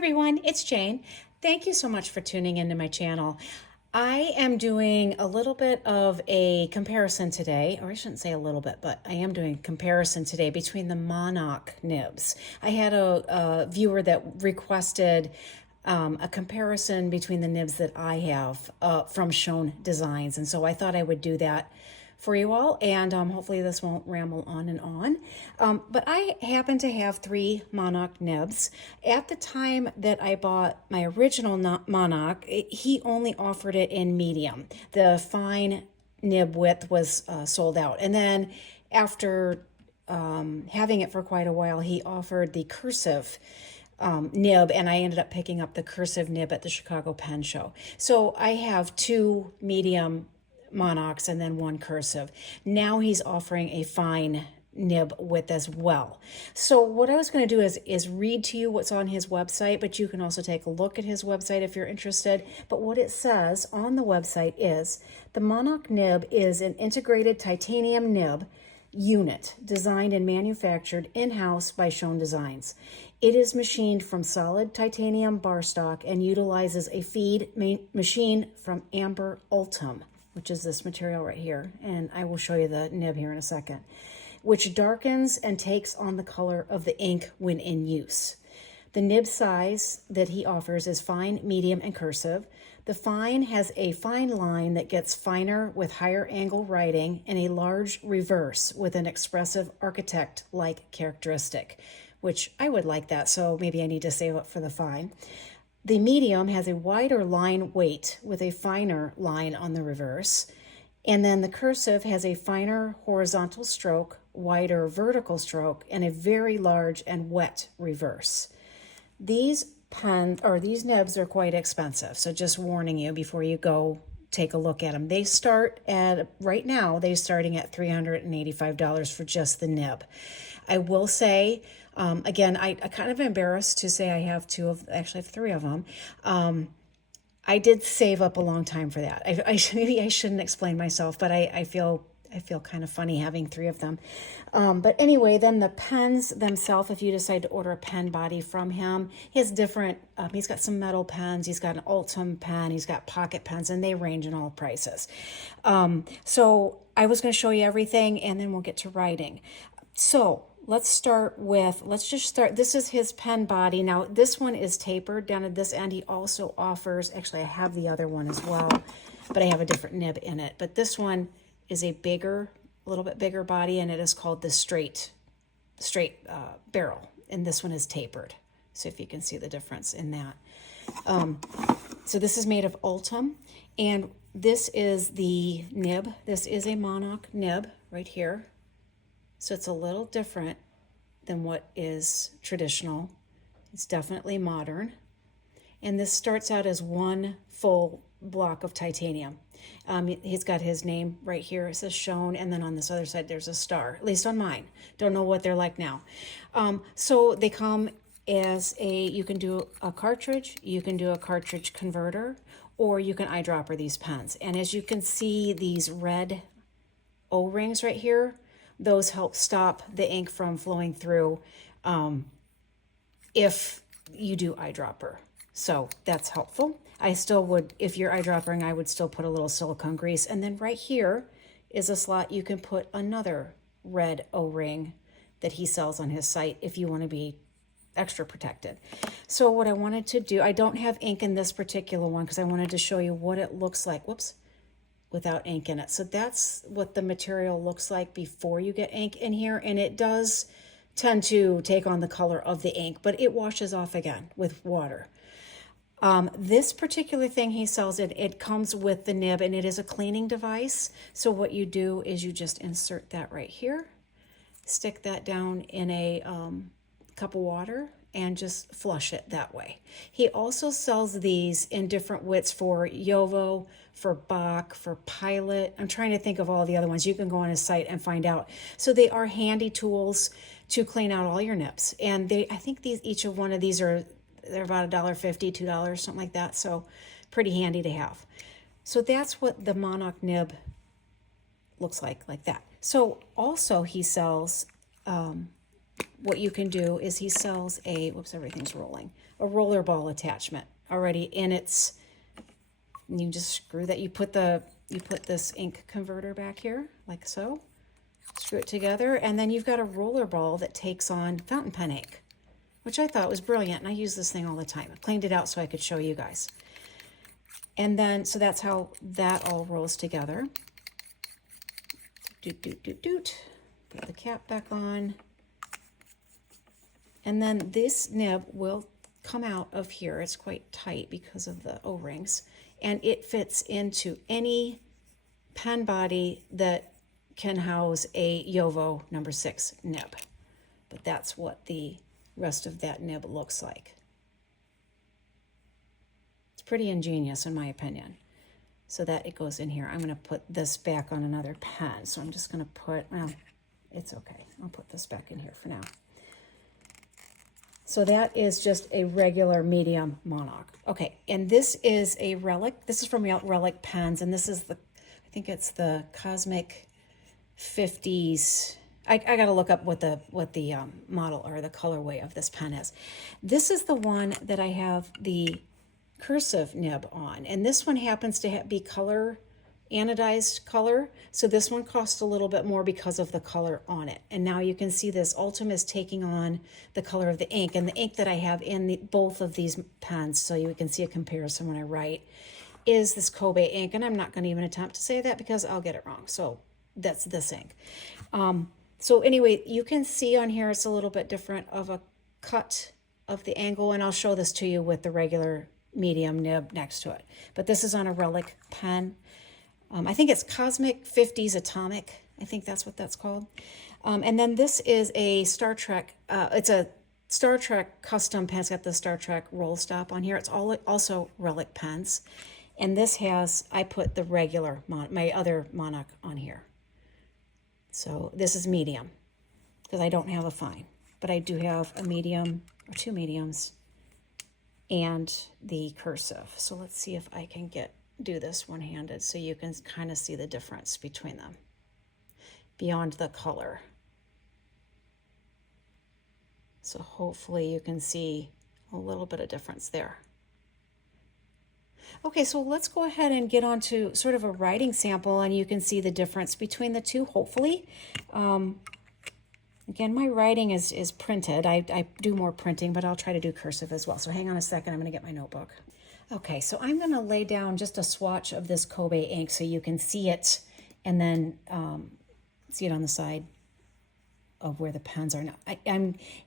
everyone, it's Jane. Thank you so much for tuning into my channel. I am doing a little bit of a comparison today, or I shouldn't say a little bit, but I am doing a comparison today between the monoc nibs. I had a viewer that requested a comparison between the nibs that I have from Schon Designs, and so I thought I would do that for you all, and hopefully this won't ramble on and on. But I happen to have 3 monoc nibs. At the time that I bought my original monoc, he only offered it in medium. The fine nib width was sold out. And then after having it for quite a while, he offered the cursive nib, and I ended up picking up the cursive nib at the Chicago Pen Show. So I have 2 medium monocs and then 1 cursive. Now he's offering a fine nib width as well. So what I was going to do is read to you what's on his website, but you can also take a look at his website if you're interested. But what it says on the website is the monoc nib is an integrated titanium nib unit designed and manufactured in-house by Schon Designs. It is machined from solid titanium bar stock and utilizes a feed machine from amber ultim, which is this material right here, and I will show you the nib here in a second, which darkens and takes on the color of the ink when in use. The nib size that he offers is fine, medium, and cursive. The fine has a fine line that gets finer with higher angle writing and a large reverse with an expressive architect-like characteristic, which I would like that, so maybe I need to save up for the fine. The medium has a wider line weight with a finer line on the reverse. And then the cursive has a finer horizontal stroke, wider vertical stroke, and a very large and wet reverse. These nibs are quite expensive, so just warning you before you go take a look at them. They start at, right now, they're starting at $385 for just the nib. I will say, again, I kind of embarrassed to say I have actually have 3 of them. I did save up a long time for that. Maybe I shouldn't explain myself, but I feel kind of funny having 3 of them. But anyway, then the pens themselves, if you decide to order a pen body from him, he has different, he's got some metal pens, he's got an Ultim pen, he's got pocket pens, and they range in all prices. So I was going to show you everything, and then we'll get to writing. So let's just start. This is his pen body. Now, this one is tapered down at this end. He also offers, actually, I have the other one as well, but I have a different nib in it. But this one is a little bit bigger body, and it is called the straight barrel. And this one is tapered. So if you can see the difference in that. So this is made of Ultim, and this is the nib. This is a monoc nib right here. So it's a little different than what is traditional. It's definitely modern. And this starts out as 1 full block of titanium. He's got his name right here. It says Schon, and then on this other side there's a star, at least on mine. Don't know what they're like now. So they come as you can do a cartridge, you can do a cartridge converter, or you can eyedropper these pens. And as you can see, these red O-rings right here, those help stop the ink from flowing through if you do eyedropper. So that's helpful. I still would, if you're eyedroppering, I would still put a little silicone grease. And then right here is a slot you can put another red O-ring that he sells on his site if you want to be extra protected. So what I wanted to do, I don't have ink in this particular one because I wanted to show you what it looks like. Whoops. Without ink in it. So that's what the material looks like before you get ink in here, and it does tend to take on the color of the ink, but it washes off again with water. This particular thing he sells, it comes with the nib, and it is a cleaning device. So what you do is you just insert that right here, stick that down in a cup of water, and just flush it that way. He also sells these in different widths for Yovo, for Bach, for Pilot. I'm trying to think of all the other ones. You can go on his site and find out. So they are handy tools to clean out all your nibs. And I think each of one of these they're about $1.50, $2, something like that. So pretty handy to have. So that's what the monoc nib looks like that. So also he sells what you can do is he sells a, whoops, everything's rolling, a rollerball attachment already in its, and you just screw that, you put this ink converter back here, like so, screw it together, and then you've got a rollerball that takes on fountain pen ink, which I thought was brilliant, and I use this thing all the time. I cleaned it out so I could show you guys. And then, so that's how that all rolls together. Doot, doot, doot, doot. Put the cap back on. And then this nib will come out of here. It's quite tight because of the O-rings. And it fits into any pen body that can house a Jowo number 6 nib. But that's what the rest of that nib looks like. It's pretty ingenious in my opinion. So that it goes in here. I'm going to put this back on another pen. So I'm just going to put, well, it's okay. I'll put this back in here for now. So that is just a regular medium monoc. Okay, and this is a Relic. This is from Relic Pens, and this is the, I think it's the Cosmic 50s. I got to look up what the model or the colorway of this pen is. This is the one that I have the cursive nib on, and this one happens to be color, anodized color, so this one costs a little bit more because of the color on it. And now you can see this Ultima is taking on the color of the ink, and the ink that I have in both of these pens, so you can see a comparison when I write, is this Kobe ink, and I'm not going to even attempt to say that because I'll get it wrong. So that's this ink. So anyway, you can see on here it's a little bit different of a cut of the angle, and I'll show this to you with the regular medium nib next to it. But this is on a Relic pen. I think it's Cosmic 50s Atomic. I think that's what that's called. And then this is a Star Trek. It's a Star Trek custom pen. It's got the Star Trek roll stop on here. It's also Relic pens. And this has, I put the regular, my other monoc on here. So this is medium because I don't have a fine. But I do have a medium or 2 mediums and the cursive. So let's see if I can do this one-handed so you can kind of see the difference between them beyond the color. So hopefully you can see a little bit of difference there. Okay, so let's go ahead and get on to sort of a writing sample, and you can see the difference between the two, hopefully. Again, my writing is printed. I do more printing, but I'll try to do cursive as well. So hang on a second, I'm going to get my notebook. Okay, so I'm going to lay down just a swatch of this Kobe ink so you can see it, and then see it on the side of where the pens are. Now,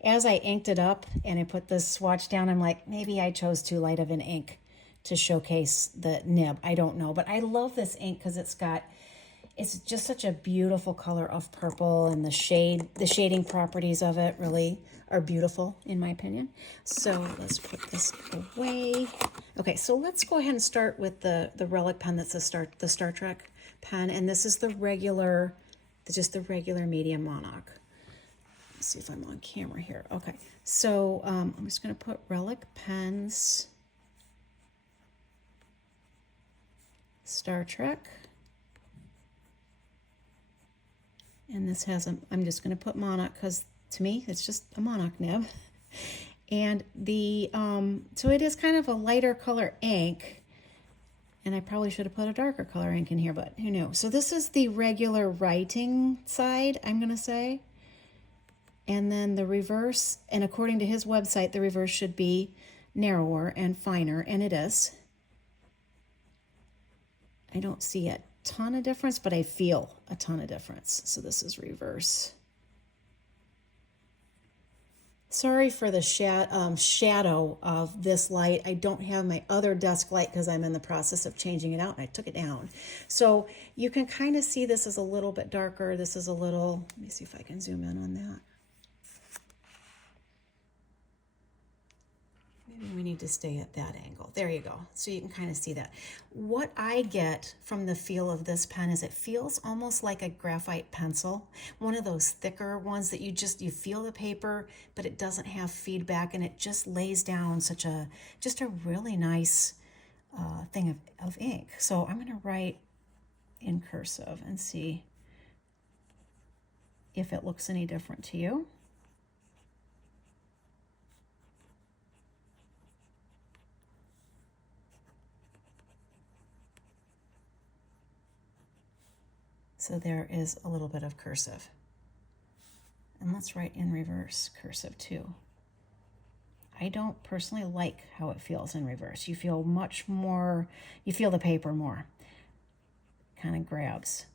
as I inked it up and I put this swatch down, I'm like, maybe I chose too light of an ink to showcase the nib. I don't know, but I love this ink because it's just such a beautiful color of purple, and the shading properties of it really are beautiful in my opinion. So let's put this away. Okay, so let's go ahead and start with the Relic pen. That's the Star Trek pen, and this is just the regular medium monoc. Let's see if I'm on camera here. Okay, so I'm just going to put Relic pens, Star Trek, and this has I'm just going to put monoc because to me it's just a monoc nib. And the so it is kind of a lighter color ink, and I probably should have put a darker color ink in here, but who knew. So this is the regular writing side, I'm going to say. And then the reverse, and according to his website, the reverse should be narrower and finer, and it is. I don't see a ton of difference, but I feel a ton of difference. So this is reverse. Sorry for the shadow of this light. I don't have my other desk light because I'm in the process of changing it out, and I took it down. So you can kind of see this is a little bit darker. This is a little, let me see if I can zoom in on that. Maybe we need to stay at that angle. There you go. So you can kind of see that. What I get from the feel of this pen is it feels almost like a graphite pencil, one of those thicker ones that you feel the paper, but it doesn't have feedback, and it just lays down just a really nice thing of ink. So I'm going to write in cursive and see if it looks any different to you. So there is a little bit of cursive. And let's write in reverse cursive too. I don't personally like how it feels in reverse. You feel much more, you feel the paper more. Kind of grabs.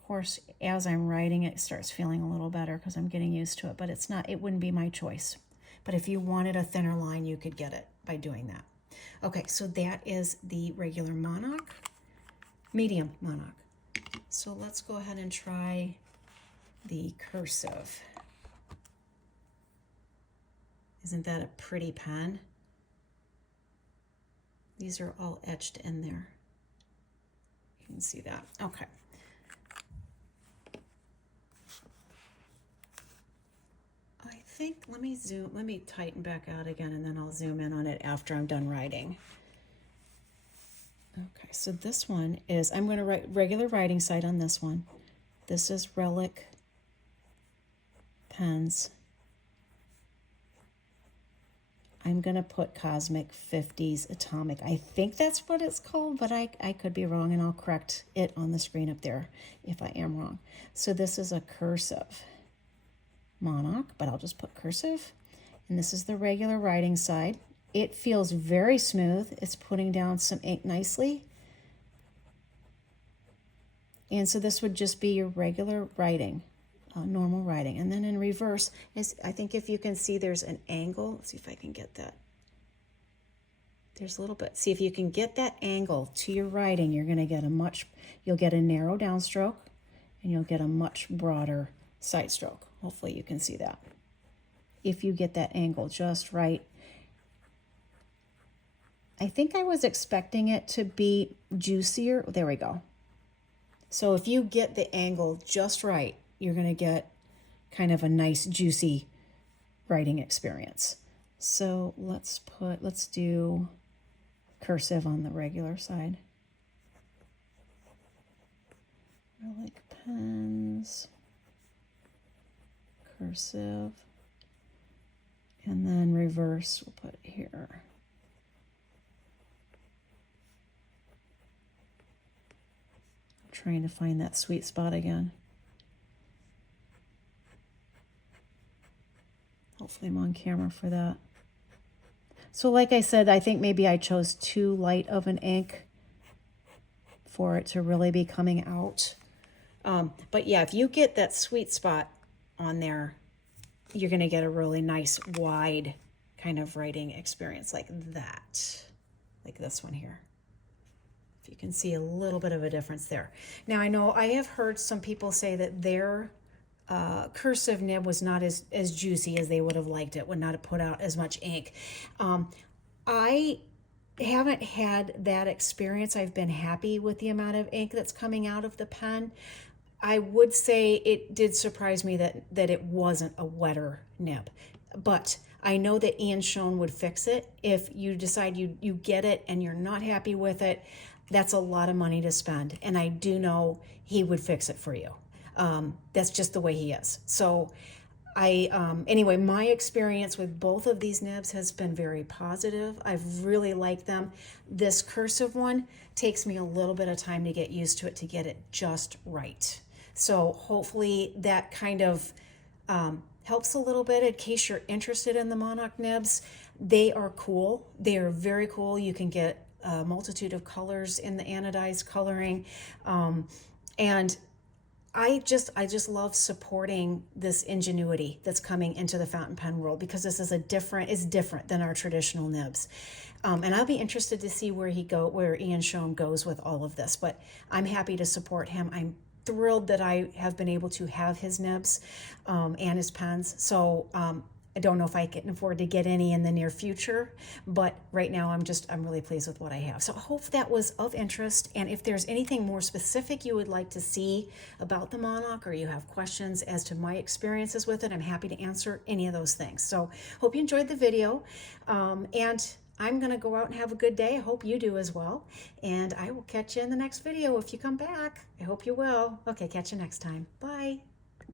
Of course, as I'm writing, it starts feeling a little better because I'm getting used to it, but it's not, it wouldn't be my choice. But if you wanted a thinner line, you could get it by doing that. Okay, so that is the regular monoc, medium monoc. So let's go ahead and try the cursive. Isn't that a pretty pen? These are all etched in there. You can see that. Okay. I think, let me tighten back out again, and then I'll zoom in on it after I'm done writing. Okay, so this one is, I'm going to write regular writing side on this one. This is Relic pens. I'm going to put Cosmic 50s Atomic. I think that's what it's called, but I could be wrong, and I'll correct it on the screen up there if I am wrong. So this is a cursive monoc, but I'll just put cursive. And this is the regular writing side. It feels very smooth. It's putting down some ink nicely. And so this would just be your regular writing. Normal writing. And then in reverse, is, I think if you can see there's an angle. Let's see if I can get that. There's a little bit. See if you can get that angle to your writing, you're going to get you'll get a narrow downstroke and you'll get a much broader side stroke. Hopefully you can see that. If you get that angle just right. I think I was expecting it to be juicier. There we go. So if you get the angle just right, you're going to get kind of a nice juicy writing experience. So let's do cursive on the regular side. Relic pens, cursive, and then reverse we'll put here. I'm trying to find that sweet spot again. Hopefully I'm on camera for that. So like I said, I think maybe I chose too light of an ink for it to really be coming out. But yeah, if you get that sweet spot on there, you're going to get a really nice wide kind of writing experience like that, like this one here. If you can see a little bit of a difference there. Now I know I have heard some people say that their cursive nib was not as juicy as they would have liked it, would not have put out as much ink. I haven't had that experience. I've been happy with the amount of ink that's coming out of the pen. I would say it did surprise me that it wasn't a wetter nib, but I know that Schon would fix it. If you decide you get it and you're not happy with it, that's a lot of money to spend, and I do know he would fix it for you. That's just the way he is. So anyway, my experience with both of these nibs has been very positive. I've really liked them. This cursive one takes me a little bit of time to get used to it, to get it just right. So hopefully that kind of helps a little bit in case you're interested in the monoc nibs. They are cool. They are very cool. You can get a multitude of colors in the anodized coloring. And I just love supporting this ingenuity that's coming into the fountain pen world, because this is different than our traditional nibs. And I'll be interested to see where Schon goes with all of this, but I'm happy to support him. I'm thrilled that I have been able to have his nibs and his pens. So I don't know if I can afford to get any in the near future, but right now I'm really pleased with what I have. So I hope that was of interest. And if there's anything more specific you would like to see about the monoc, or you have questions as to my experiences with it, I'm happy to answer any of those things. So hope you enjoyed the video. And I'm going to go out and have a good day. I hope you do as well. And I will catch you in the next video if you come back. I hope you will. Okay, catch you next time. Bye.